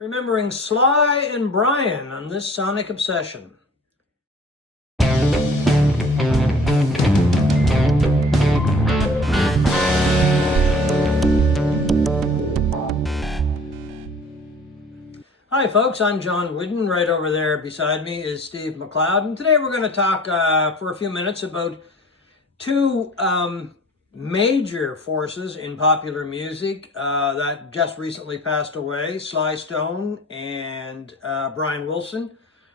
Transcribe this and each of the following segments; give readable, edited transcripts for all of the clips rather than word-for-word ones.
Remembering Sly and Brian on this Sonic Obsession. Hi folks, I'm John Whidden. Right over there beside me is Steve McLeod, and today we're going to talk for a few minutes about two major forces in popular music that just recently passed away, Sly Stone and Brian Wilson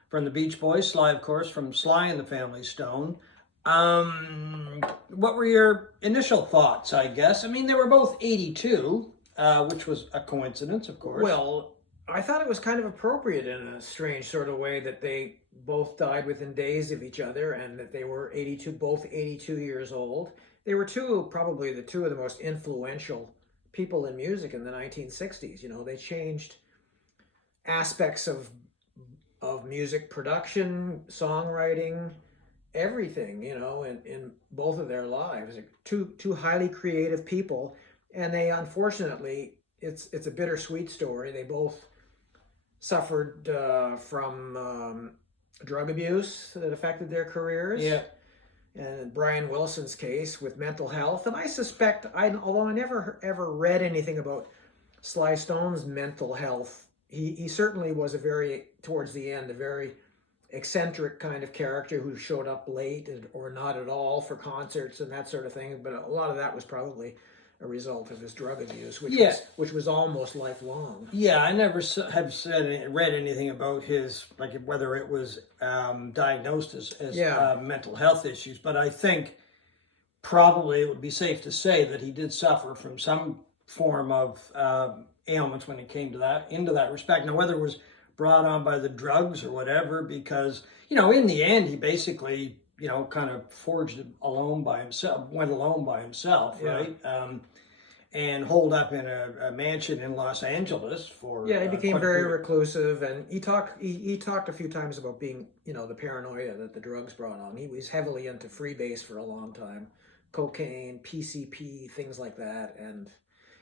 from the Beach Boys. Sly, of course, from Sly and the Family Stone. What were your initial thoughts, I guess? I mean, they were both 82, which was a coincidence, of course. Well, I thought it was kind of appropriate in a strange sort of way that they both died within days of each other and that they were both 82 years old. They were probably the two of the most influential people in music in the 1960s. You know, they changed aspects of music production, songwriting, everything, you know, in both of their lives. Two highly creative people, and they unfortunately, it's a bittersweet story. They both suffered from drug abuse that affected their careers. Yeah. And Brian Wilson's case with mental health. And I suspect, although I never ever read anything about Sly Stone's mental health, he certainly was towards the end, a very eccentric kind of character who showed up late or not at all for concerts and that sort of thing. But a lot of that was probably a result of his drug abuse, which was almost lifelong. Yeah, I never have read anything about his, like whether it was diagnosed as mental health issues, but I think probably it would be safe to say that he did suffer from some form of ailments when it came to that respect. Now, whether it was brought on by the drugs or whatever, because, you know, in the end, he basically, you know, kind of went alone by himself, right? And holed up in a mansion in Los Angeles for... Yeah, he became very reclusive, and he talked a few times about being, you know, the paranoia that the drugs brought on. He was heavily into freebase for a long time, cocaine, PCP, things like that, and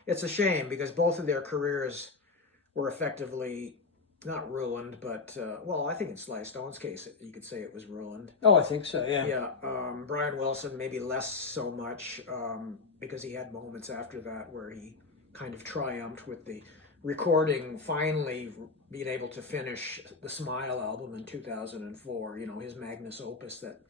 it's a shame because both of their careers were effectively not ruined, but well, I think in Sly Stone's case, you could say it was ruined. Oh, I think so, yeah. Yeah, Brian Wilson maybe less so much because he had moments after that where he kind of triumphed with the recording, finally being able to finish the Smile album in 2004, you know, his magnus opus that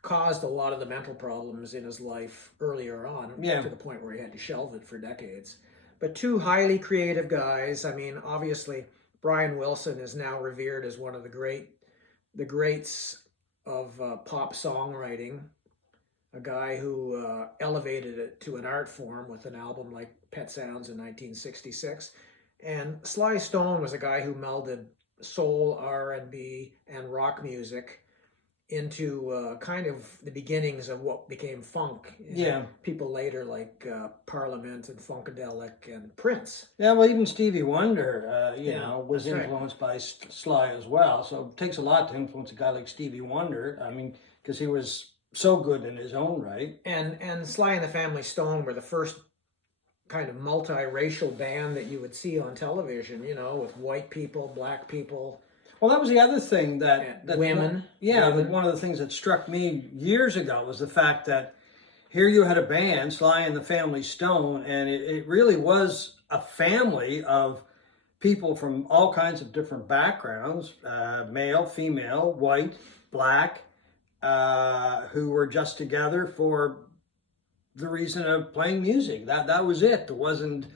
caused a lot of the mental problems in his life earlier on, to the point where he had to shelve it for decades. But two highly creative guys. I mean, obviously, Brian Wilson is now revered as one of the greats of pop songwriting, a guy who elevated it to an art form with an album like Pet Sounds in 1966. And Sly Stone was a guy who melded soul, R&B, and rock music into kind of the beginnings of what became funk. Yeah. People later like Parliament and Funkadelic and Prince. Yeah, well, even Stevie Wonder, you know, was influenced by Sly as well. So it takes a lot to influence a guy like Stevie Wonder. I mean, because he was so good in his own right. And Sly and the Family Stone were the first kind of multiracial band that you would see on television, you know, with white people, black people. Well, that was the other thing that women. One of the things that struck me years ago was the fact that here you had a band, Sly and the Family Stone, and it really was a family of people from all kinds of different backgrounds, male, female, white, black, who were just together for the reason of playing music. That was it. There wasn't...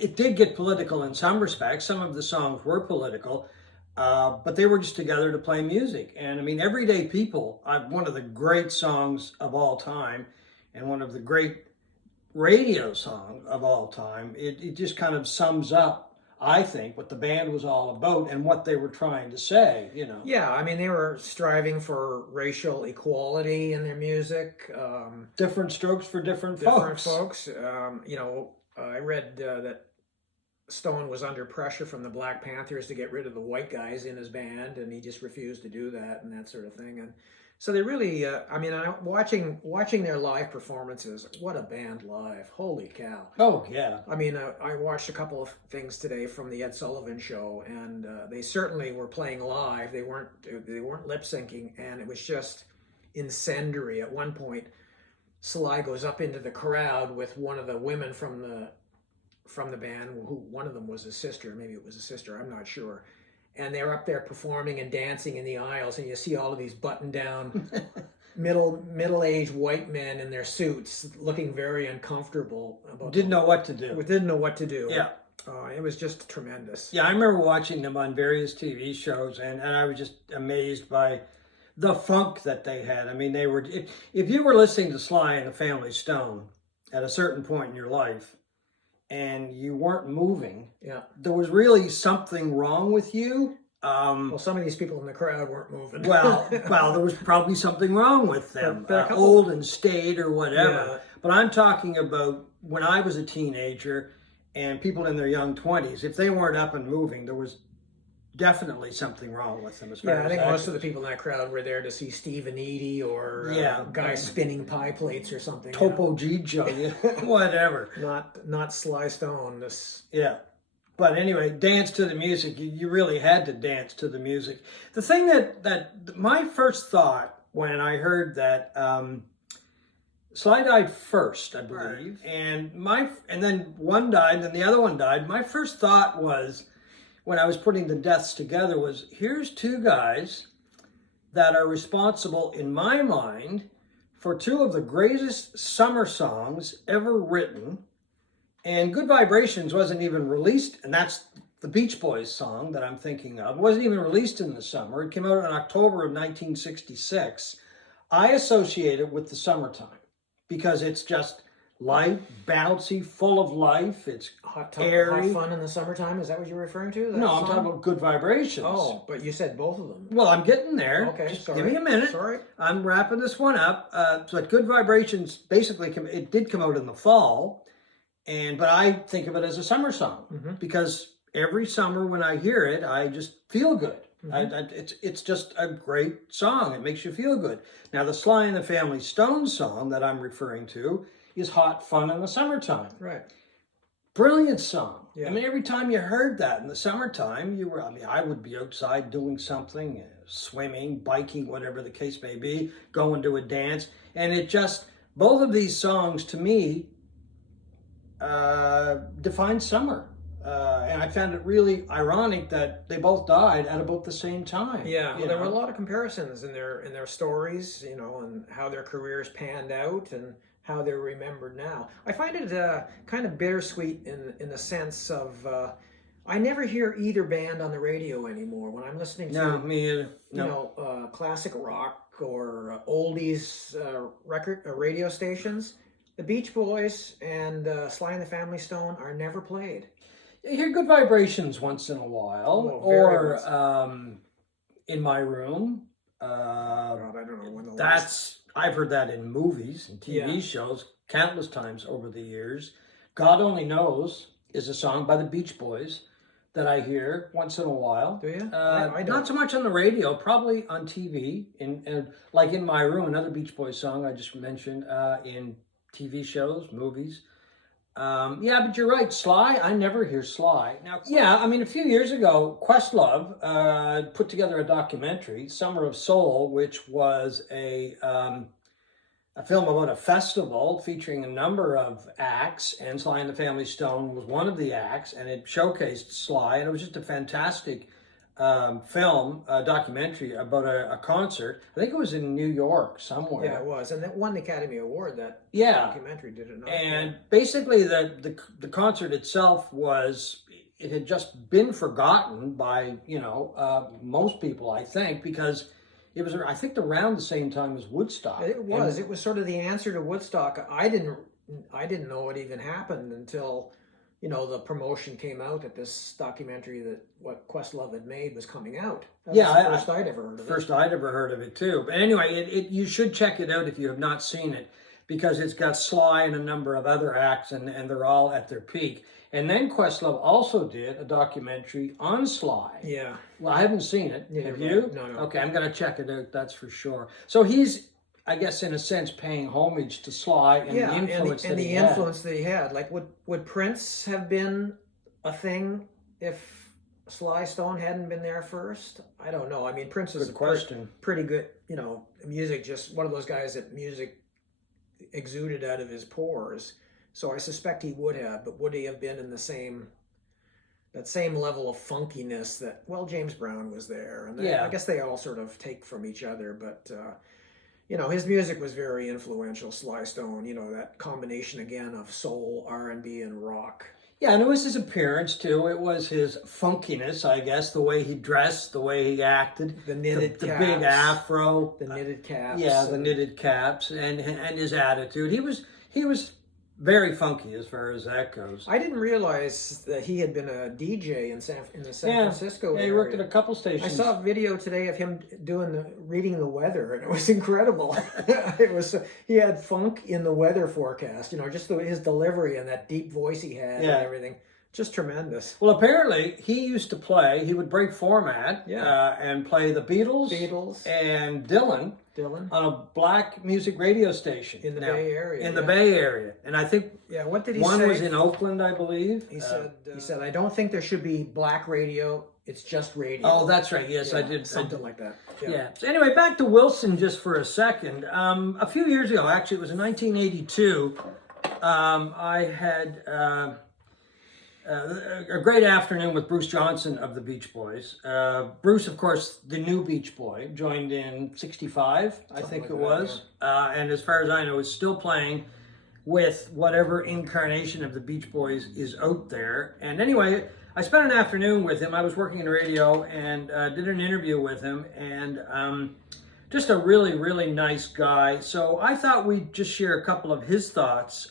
it did get political in some respects. Some of the songs were political, but they were just together to play music. And I mean, Everyday People, one of the great songs of all time, and one of the great radio songs of all time. It just kind of sums up, I think, what the band was all about and what they were trying to say, you know. Yeah, I mean, they were striving for racial equality in their music. Different strokes for different folks. You know, I read that Stone was under pressure from the Black Panthers to get rid of the white guys in his band, and he just refused to do that and that sort of thing. And So they really, watching their live performances, what a band live. Holy cow. Oh, yeah. I mean, I watched a couple of things today from the Ed Sullivan Show, and they certainly were playing live. They weren't lip syncing, and it was just incendiary. At one point, Sly goes up into the crowd with one of the women from the band, who one of them was his sister, maybe it was a sister, I'm not sure. And they're up there performing and dancing in the aisles, and you see all of these button-down, middle-aged white men in their suits, looking very uncomfortable. Didn't know what to do. Didn't know what to do. Yeah. It was just tremendous. Yeah, I remember watching them on various TV shows, and I was just amazed by the funk that they had. I mean, they were. If you were listening to Sly and the Family Stone at a certain point in your life, and you weren't moving, yeah, there was really something wrong with you. Well, some of these people in the crowd weren't moving. well, there was probably something wrong with them, old and staid or whatever. Yeah. But I'm talking about when I was a teenager and people in their young 20s. If they weren't up and moving, there was definitely something wrong with them. I think most of the people in that crowd were there to see Steve and Edie or guys spinning pie plates or something. Topo Gigio, whatever. Not Sly Stone. Yeah. But anyway, dance to the music. You really had to dance to the music. The thing that my first thought when I heard that Sly died first, I believe, and then one died, and the other one died. My first thought was, when I was putting the deaths together, was here's two guys that are responsible, in my mind, for two of the greatest summer songs ever written. And Good Vibrations wasn't even released, and that's the Beach Boys song that I'm thinking of. It wasn't even released in the summer. It came out in October of 1966. I associate it with the summertime because it's just light, bouncy, full of life. It's airy. Hot fun in the summertime? Is that what you're referring to? No, I'm talking about Good Vibrations. Oh, but you said both of them. Well, I'm getting there. Okay, just sorry. Give me a minute. Sorry. I'm wrapping this one up. So Good Vibrations, basically, it did come out in the fall, but I think of it as a summer song because every summer when I hear it, I just feel good. It's just a great song. It makes you feel good. Now, the Sly and the Family Stone song that I'm referring to is Hot Fun in the Summertime. Right. Brilliant song. Yeah. I mean, every time you heard that in the summertime, I would be outside doing something, swimming, biking, whatever the case may be, going to a dance. And both of these songs to me define summer. And I found it really ironic that they both died at about the same time. Yeah, well, there were a lot of comparisons in their stories, and how their careers panned out and how they're remembered now. I find it kind of bittersweet in the sense of I never hear either band on the radio anymore. When I'm listening to me either. No. Classic rock or oldies radio stations, the Beach Boys and Sly and the Family Stone are never played. You hear Good Vibrations once in a while, In My Room. God, I don't know when the last... I've heard that in movies and TV shows countless times over the years. God Only Knows is a song by the Beach Boys that I hear once in a while. Do you? I don't. Not so much on the radio, probably on TV. Like In My Room, another Beach Boys song I just mentioned, in TV shows, movies. But you're right, Sly, I never hear Sly. Now, a few years ago, Questlove put together a documentary, Summer of Soul, which was a film about a festival featuring a number of acts, and Sly and the Family Stone was one of the acts, and it showcased Sly, and it was just a fantastic documentary about a concert. I think it was in New York somewhere. Yeah, it was, and it won the Academy Award. That documentary, did it not? And basically, the concert itself it had just been forgotten by most people, I think, because it was, I think, around the same time as Woodstock. It was. It was sort of the answer to Woodstock. I didn't know it even happened until the promotion came out that this documentary that what Questlove had made was coming out. That was the first I'd ever heard of it. First I'd ever heard of it too. But anyway, you should check it out if you have not seen it. because it's got Sly and a number of other acts, and they're all at their peak. And then Questlove also did a documentary on Sly. Yeah. Well, I haven't seen it. Neither Have have I. you? No. Okay, I'm going to check it out, that's for sure. So he's, I guess, in a sense, paying homage to Sly and the influence that he had. influence that he had. Like, would Prince have been a thing if Sly Stone hadn't been there first? I don't know. I mean, Prince is pretty good, music, just one of those guys that music exuded out of his pores. So I suspect he would have, but would he have been in that same level of funkiness that, well, James Brown was there. And I guess they all sort of take from each other, but his music was very influential, Sly Stone, that combination again of soul, R&B, and rock. Yeah, and it was his appearance too. It was his funkiness, I guess, the way he dressed, the way he acted, the knitted the caps, big afro, the knitted caps. Yeah, the knitted caps, and his attitude. He was very funky as far as that goes. I didn't realize that he had been a DJ in the San Francisco area. Yeah, he worked at a couple stations. I saw a video today of him reading the weather, and it was incredible. He had funk in the weather forecast. Just his delivery and that deep voice he had and everything. Just tremendous. Well, apparently he used to play. He would break format and play the Beatles, and Dylan on a black music radio station in the Bay Area. The Bay Area, and I think what did he one say? was in Oakland, I believe. He said, "I don't think there should be black radio. It's just radio." Oh, that's right. Yes, I did something like that. Yeah. So anyway, back to Wilson just for a second. A few years ago, actually, it was in 1982. I had a great afternoon with Bruce Johnson of the Beach Boys. Bruce, of course, the new Beach Boy, joined in 65, I think it was. And as far as I know, is still playing with whatever incarnation of the Beach Boys is out there. And anyway, I spent an afternoon with him. I was working in radio and did an interview with him. And just a really, really nice guy. So I thought we'd just share a couple of his thoughts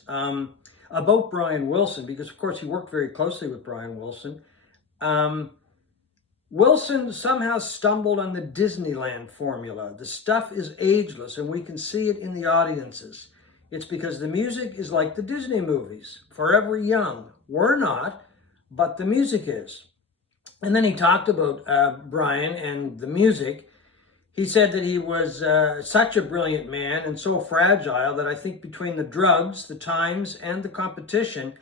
about Brian Wilson, because of course he worked very closely with Brian Wilson. Wilson somehow stumbled on the Disneyland formula. The stuff is ageless, and we can see it in the audiences. It's because the music is like the Disney movies, forever young. We're not, but the music is. And then he talked about Brian and the music. He said that he was such a brilliant man and so fragile that I think between the drugs, the times, and the competition,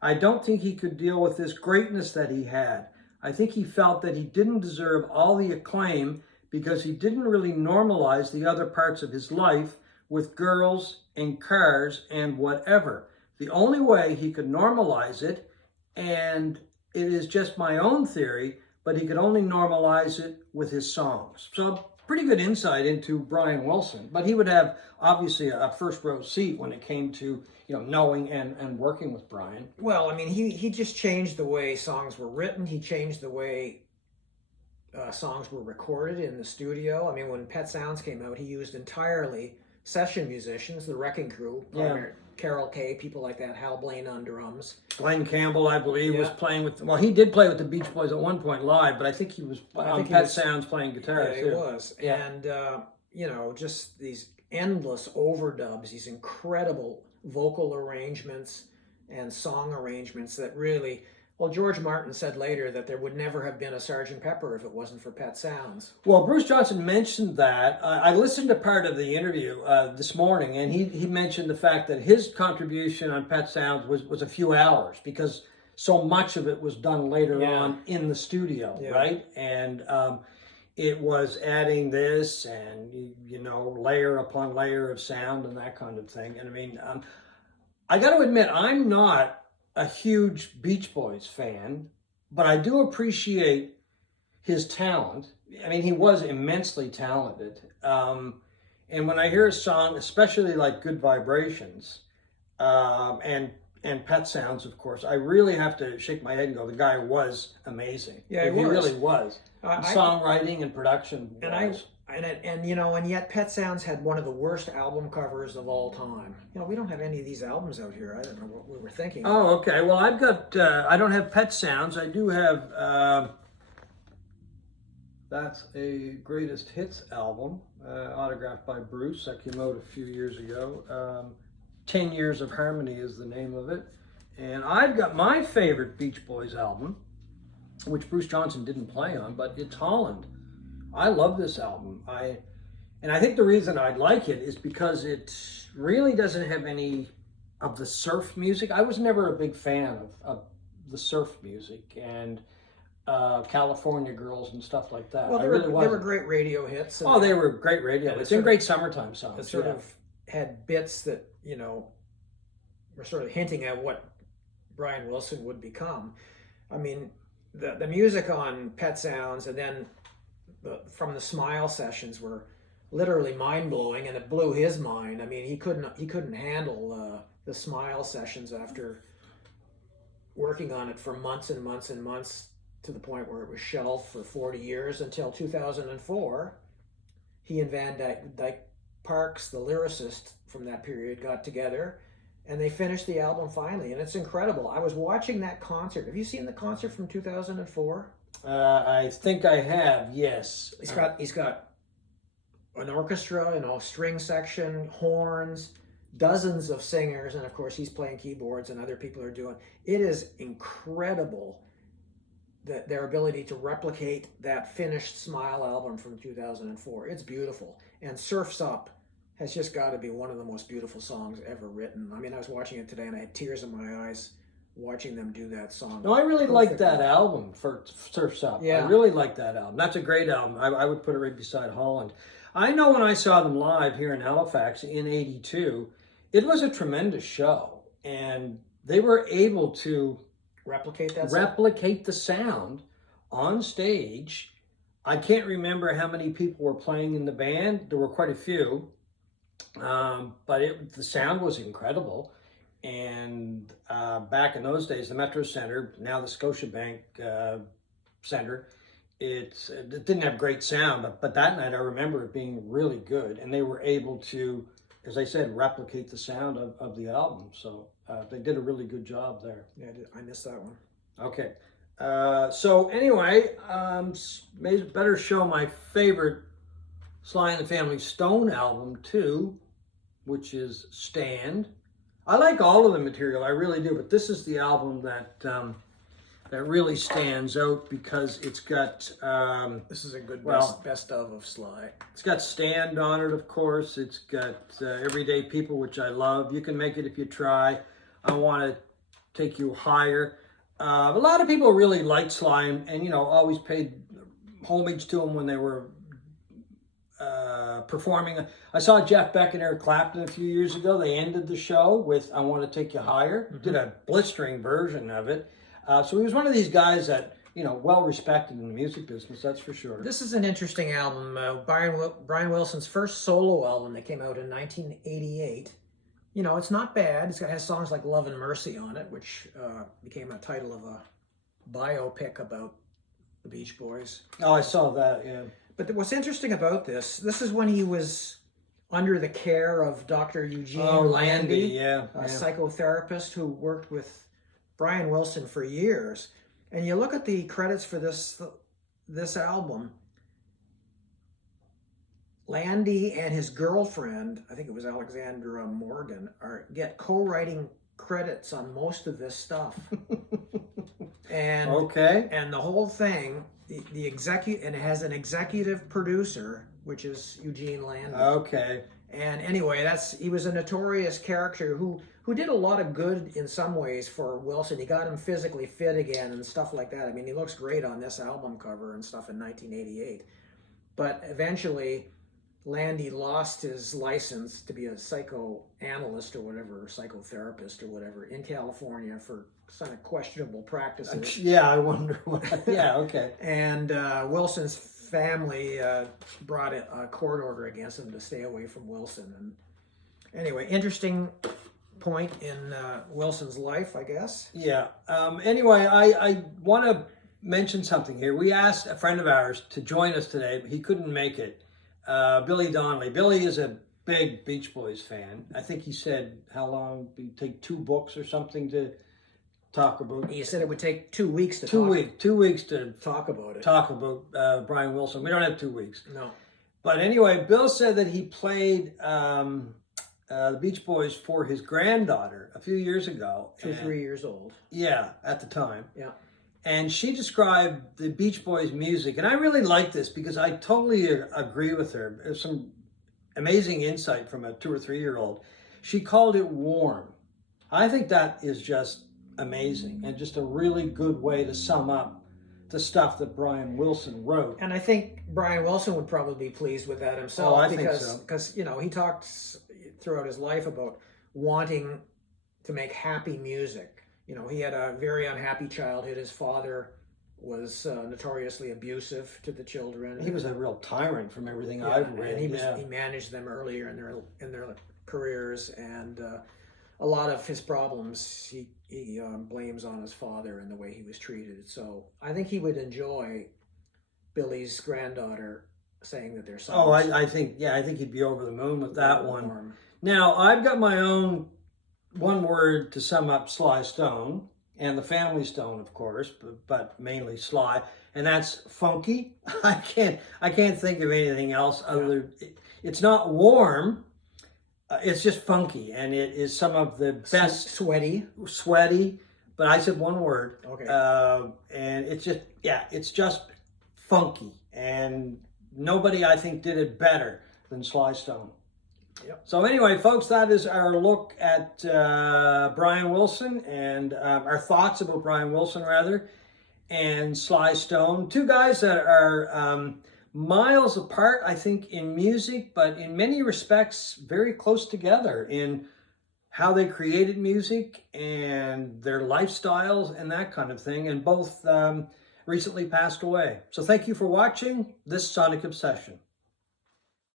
I don't think he could deal with this greatness that he had. I think he felt that he didn't deserve all the acclaim because he didn't really normalize the other parts of his life with girls and cars and whatever. The only way he could normalize it, and it is just my own theory, but he could only normalize it with his songs. So pretty good insight into Brian Wilson, but he would have obviously a first row seat when it came to knowing and working with Brian. Well, I mean, he just changed the way songs were written. He changed the way songs were recorded in the studio. I mean, when Pet Sounds came out, he used entirely session musicians, the Wrecking Crew, Carol Kay, people like that, Hal Blaine on drums. Glenn Campbell, I believe, was playing with, well, he did play with the Beach Boys at one point live, but I think he was on Pet Sounds playing guitar. Yeah, he was. Yeah. And, just these endless overdubs, these incredible vocal arrangements and song arrangements that really, well, George Martin said later that there would never have been a Sgt. Pepper if it wasn't for Pet Sounds. Well, Bruce Johnson mentioned that. I listened to part of the interview this morning, and he mentioned the fact that his contribution on Pet Sounds was a few hours because so much of it was done later on in the studio, right? And it was adding this and, layer upon layer of sound and that kind of thing. And I mean, I got to admit, I'm not a huge Beach Boys fan, but I do appreciate his talent. I mean, he was immensely talented. And when I hear a song, especially like Good Vibrations, and Pet Sounds, of course, I really have to shake my head and go, the guy was amazing. Yeah, he really was. Songwriting and production was. And yet Pet Sounds had one of the worst album covers of all time. We don't have any of these albums out here. I don't know what we were thinking. Oh, okay. Well, I've got, I don't have Pet Sounds. I do have, that's a Greatest Hits album, autographed by Bruce, that came out a few years ago. 10 Years of Harmony is the name of it. And I've got my favorite Beach Boys album, which Bruce Johnson didn't play on, but it's Holland. I love this album. And I think the reason I like it is because it really doesn't have any of the surf music. I was never a big fan of the surf music and California Girls and stuff like that. Well, they were great radio hits. And they were great radio hits and great summertime songs. It sort of had bits that, you know, were sort of hinting at what Brian Wilson would become. I mean, the music on Pet Sounds and then from the Smile sessions were literally mind-blowing, and it blew his mind. I mean, he couldn't handle the Smile sessions after working on it for months and months and months, to the point where it was shelved for 40 years until 2004. He and Van Dyke Parks, the lyricist from that period, got together and they finished the album finally, and it's incredible. I was watching that concert. Have you seen the concert from 2004? I think I have, yes. He's got an orchestra, string section, horns, dozens of singers, and of course he's playing keyboards and other people are doing. It is incredible that their ability to replicate that finished Smile album from 2004. It's beautiful. And Surf's Up has just got to be one of the most beautiful songs ever written. I mean, I was watching it today and I had tears in my eyes watching them do that song. No, I really like that album for Surf's Up. Yeah. I really like that album. That's a great album. I would put it right beside Holland. I know when I saw them live here in Halifax in '82, it was a tremendous show. And they were able to replicate the sound on stage. I can't remember how many people were playing in the band. There were quite a few, but the sound was incredible. And back in those days, the Metro Center, now the Scotiabank Center, it didn't have great sound, but that night I remember it being really good, and they were able to, as I said, replicate the sound of the album. So they did a really good job there. Yeah, I missed that one. Okay. So anyway, maybe better show my favorite Sly and the Family Stone album too, which is Stand. I like all of the material, I really do, but this is the album that that really stands out because it's got... this is a good best of Sly. It's got Stand on it, of course. It's got Everyday People, which I love. You Can Make It If You Try. I Want to Take You Higher. A lot of people really liked Sly and always paid homage to him when they were performing. I saw Jeff Beck and Eric Clapton a few years ago. They ended the show with I Want to Take You Higher. Mm-hmm. Did a blistering version of it. So he was one of these guys that, well respected in the music business, that's for sure. This is an interesting album. Brian Wilson's first solo album that came out in 1988. It's not bad. It has songs like Love and Mercy on it, which became a title of a biopic about the Beach Boys. Oh, I saw that, yeah. But what's interesting about this is when he was under the care of Dr. Eugene Landy, a psychotherapist who worked with Brian Wilson for years. And you look at the credits for this album, Landy and his girlfriend, I think it was Alexandra Morgan, get co-writing credits on most of this stuff. And the whole thing, the executive, and it has an executive producer, which is Eugene Landy. Okay. And anyway, he was a notorious character who did a lot of good in some ways for Wilson. He got him physically fit again and stuff like that. I mean, he looks great on this album cover and stuff in 1988. But eventually, Landy lost his license to be a psychoanalyst or whatever, or psychotherapist or whatever, in California for some questionable practices. Yeah, I wonder what. Yeah, okay. And Wilson's family brought a court order against him to stay away from Wilson. And anyway, interesting point in Wilson's life, I guess. Yeah. Anyway, I want to mention something here. We asked a friend of ours to join us today, but he couldn't make it. Billy Donnelly. Billy is a big Beach Boys fan. I think he said how long it would take 2 books or something to talk about. He said it would take 2 weeks to 2 weeks to talk about it. Talk about Brian Wilson. We don't have 2 weeks. No. But anyway, Bill said that he played the Beach Boys for his granddaughter a few years ago. 2 or 3 years old. Yeah, at the time. Yeah. And she described the Beach Boys music, and I really like this because I totally agree with her. There's some amazing insight from a 2 or 3 year old. She called it warm. I think that is just amazing and just a really good way to sum up the stuff that Brian Wilson wrote. And I think Brian Wilson would probably be pleased with that himself. Oh, I because, think so. Because, you know, he talked throughout his life about wanting to make happy music. You know, he had a very unhappy childhood. His father was notoriously abusive to the children. He was a real tyrant from everything I've read. And he managed them earlier in their careers, and a lot of his problems he blames on his father and the way he was treated. So I think he would enjoy Billy's granddaughter saying that their songs. Oh, I think he'd be over the moon with that one. Now, I've got my own one word to sum up Sly Stone, and the family Stone, of course, but mainly Sly, and that's funky. I can't think of anything else other. It's not warm. It's just funky, and it is some of the best. Sweaty. But I said one word. Okay. And it's just funky, and nobody, I think, did it better than Sly Stone. Yep. So anyway, folks, that is our look at Brian Wilson and our thoughts about Brian Wilson, rather, and Sly Stone. Two guys that are miles apart, I think, in music, but in many respects very close together in how they created music and their lifestyles and that kind of thing, and both recently passed away. So thank you for watching this Sonic Obsession.